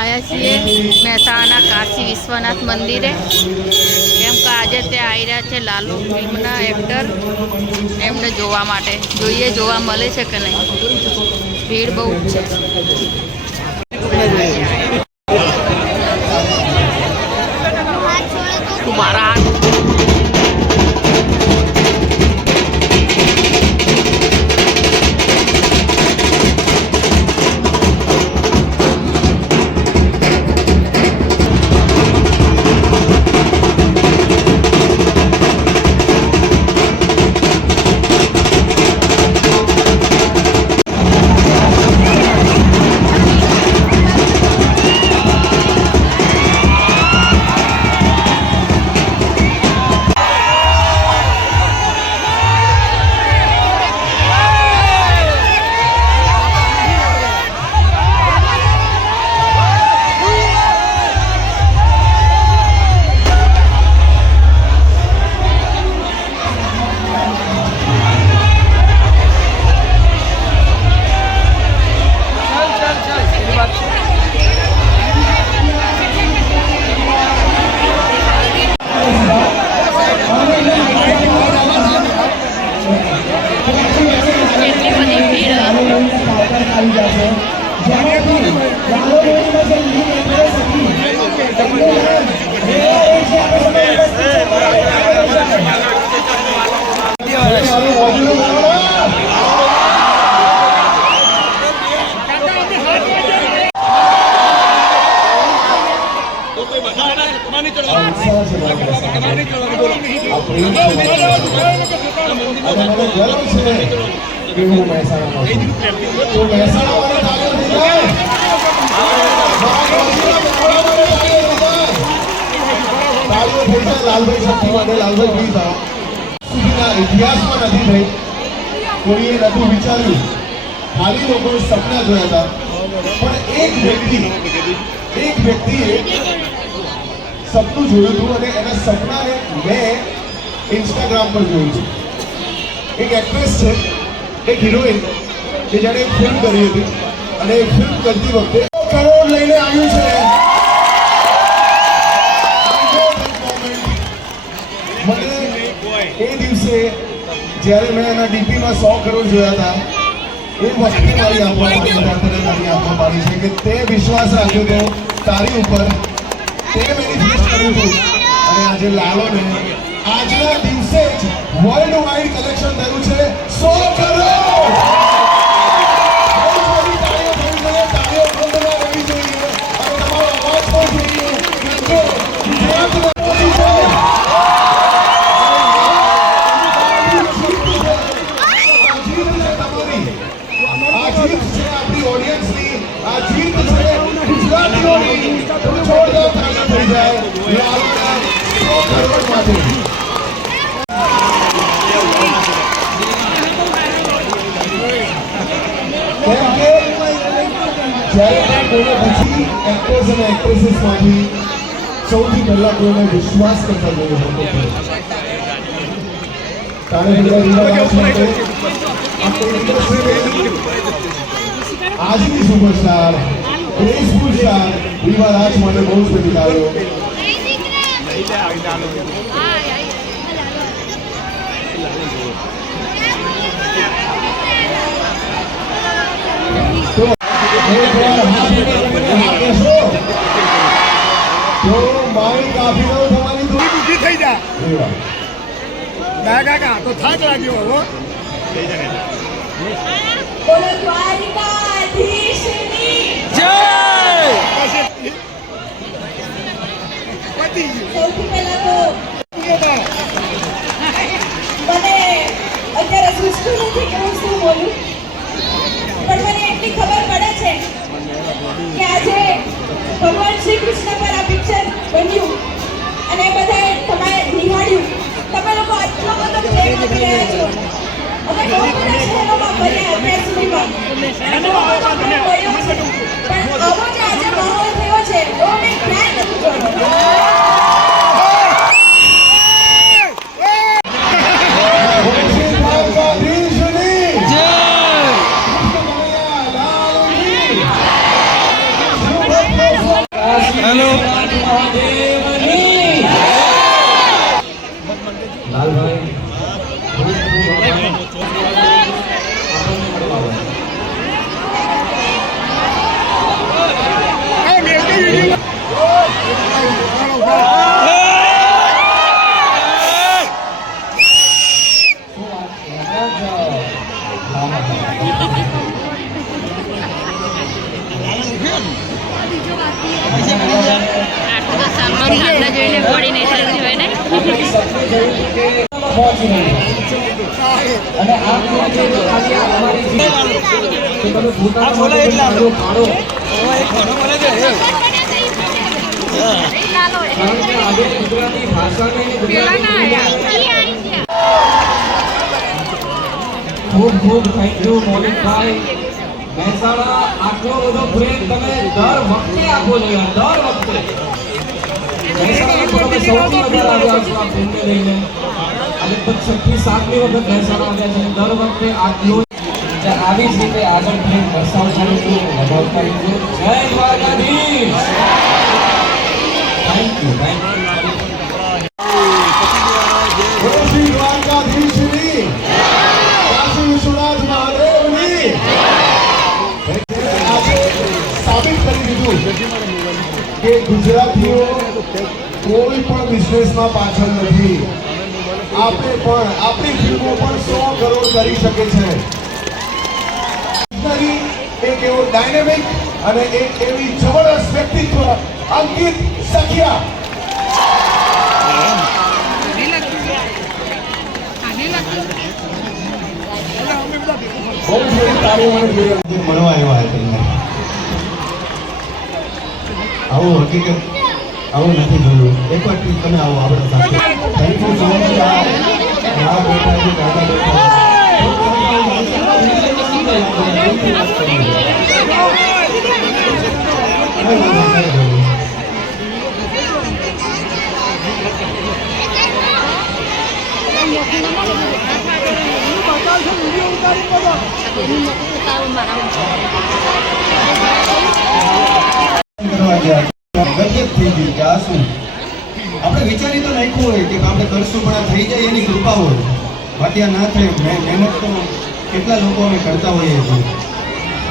આવ્યા છીએ મહેસાણા કાશી વિશ્વનાથ મંદિરે, કેમ કે આજે ત્યાં આવી રહ્યા છે લાલુ ફિલ્મના એક્ટર, એમને જોવા માટે. જોઈએ જોવા મળે છે કે નહીં. ભીડ બહુ જ છે. મારા ઇતિહાસમાં નથી થઈ, કોઈએ નતું વિચાર્યું, ખાલી લોકોએ સપના જોયા હતા. પણ એક વ્યક્તિએ સપનું જોયું હતું અને એના સપનાને મેં ઇન્સ્ટાગ્રામ પર જોયું છે. એક એક્ટ્રેસ છે, એક હિરોઈન કે જેણે એક ફિલ્મ કરી હતી અને એ ફિલ્મ કરતી વખતે કરોડ લઈને આવ્યું છે. એ દિવસે જ્યારે મેં એના ડીપીમાં 100 કરોડ જોયા હતા, એ વખતે મારી આંખમાં પાડી છે કે તે વિશ્વાસ રાખ્યો હતો તારી ઉપર, તે મેનિફેસ્ટ કર્યું હતું. અને આજે લાલોને આજના દિવસે જ વર્લ્ડ વાઇડ કલેક્શન થયું છે 100 કરોડ. સૌથી પહેલા કોઈને વિશ્વાસ કરતા જોયો હતો. આજની સુપરસ્ટાર ગ્રેસફુલ સ્ટાર રીવા રાજ માટે બહુ જ બધી તાળીઓ. તો મારી કાફી દો તમારી દૂધી થઈ જાય કાકા તો થાક લાગ્યો હો. બોલો દ્વારિકાધીશની જય. સૌથી પહેલા તો મને અત્યારે સૂચતું નથી કે હું શું બોલું, પણ મને એટલી ખબર પડે છે કે આજે ભગવાન શ્રી કૃષ્ણ પર આ પિક્ચર બન્યું અને બધાએ તમારે નિહાળ્યું. તમે લોકો આટલો બધો પ્રેમ આપી રહ્યા છો. અમે બહુ બધા શહેરોમાં ફર્યા અત્યાર સુધીમાં અને બહુ બધો પ્રેમ મળ્યો છે, પણ આવો જે આજે માહોલ થયો છે એવો મેં ક્યાંય નથી જોયો. હેલો આટલું તો સલમાન ખાનને જોઈને પડી નહીં થતી હોય ને. ખૂબ ખૂબ થેન્ક યુ મોનિકભાઈ. મહેસાણા આટલો બધો પ્રેમ તમે દર વખતે આપો છો યાર, દર વખતે. મહેસાણા તમે સૌથી વધારે આવ્યા છો આ ફિલ્મને લઈને. આજે લગભગ 6થી 7મી વખત મહેસાણા આવ્યા છે. દર વખતે આટલો આવી જ રીતે આગળ પ્રેમ વરસાવજો. જય Dwarkadhish. Thank you thank you. Shri દ્વારકાધીશની કાશી વિશ્વનાથ મહાદેવની આજે સાબિત કરી દીધું કે ગુજરાતીઓ કોઈ પણ બિઝનેસમાં પાછળ નથી. આપણે પણ આપણી ફિલ્મો પણ 100 કરોડ કરી શકે છે. એક એવો ડાયનેમિક અને એક એવી જબરદસ્ત વ્યક્તિત્વ અંકિત સખિયા. બહુ થોડી તાળીઓ મને મળવા આવ્યા હતા. આવું હકીકત આવું નથી જોયું. એકવાર તમે આવો આપણા સાથે. Thank you so much. આ બેઠા છે દાદા બેઠા આપણે વિચારી તો નાખ્યું હોય કે આપણે કરશું પણ આ થઈ જાય એની કૃપા હોય. બાકી આ ના થાય. મહેનત તો કેટલા લોકો અમે કરતા હોઈએ છીએ.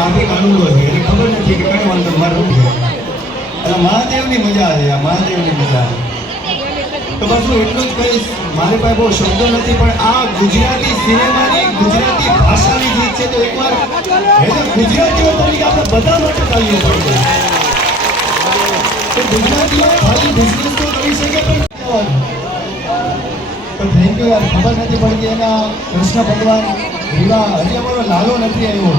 આથી કાઢવું હોય એને ખબર નથી કે કઈ વાંધો મારું છે. અને મહાદેવની મજા આવે. આ મહાદેવની મજા આવે. તો બસ હું એટલું જ કહીશ. મારી પાસે બહુ શબ્દો નથી પણ આ ગુજરાતી સિનેમાની ગુજરાતી ભાષાની ગીત છે. તો એકવાર ગુજરાતીઓ તરીકે આપણે બધા માટે તાલીઓ પડશે. તો ગુજરાતીઓ ખાલી બિઝનેસ તો કરી શકે પણ થેન્ક યુ યાર. ખબર નથી પડતી એના કૃષ્ણ ભગવાન વિવાહ હજી અમારો લાલો નથી આવ્યો.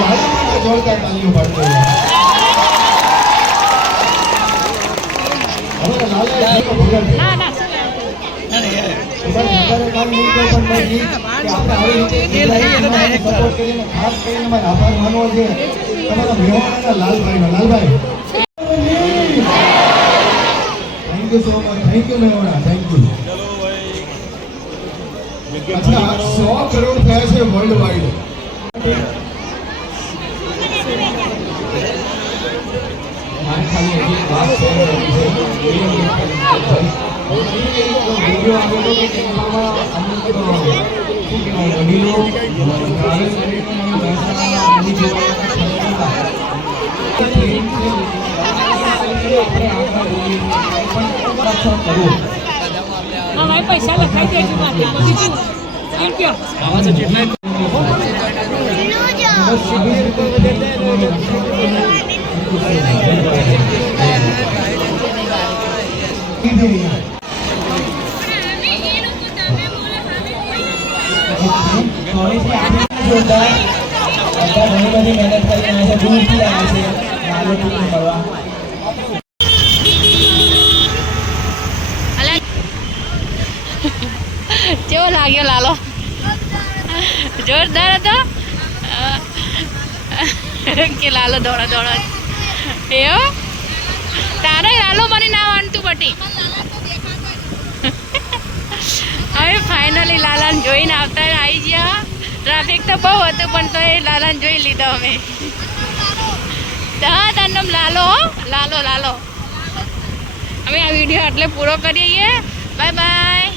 લાલો માટે જોરદાર તાલીઓ પાડતો હવે લાલો ખાસ કરીને આભાર માનવો છે તમારા મેવાડાના Lalbhai. Thank you so much. Thank you Mewada. Thank you. અચ્છા 100 કરોડ થયા છે વર્લ્ડ વાઇડ. મારે ખાલી એક વાત છે. વિડીયો આવેલો કે તેમાં અમુક શું કહેવાય વડીલો ટ્રાવેલ કરીને મહેસાણા મૂવી જોવા પૈસા લખાઈ દેજો માટે થેન્ક યુ. ઘણી બધી મહેનત કરીને આવે છે. દૂરથી આવે છે લાલો ટીમ કરવા. કેવો લાગ્યો લાલો? જોરદાર હતો કે લાલો દોડા દોડા એવો તારે લાલો મને ના વાંધતું બટી. હવે ફાઇનલી લાલાને જોઈને આવતા આવી ગયા. ટ્રાફિક તો બહુ હતું પણ તો એ લાલાને જોઈ લીધો અમે. હા તારું નામ લાલો હો. લાલો લાલો. અમે આ વિડીયો એટલે પૂરો કરીએ. Bye bye.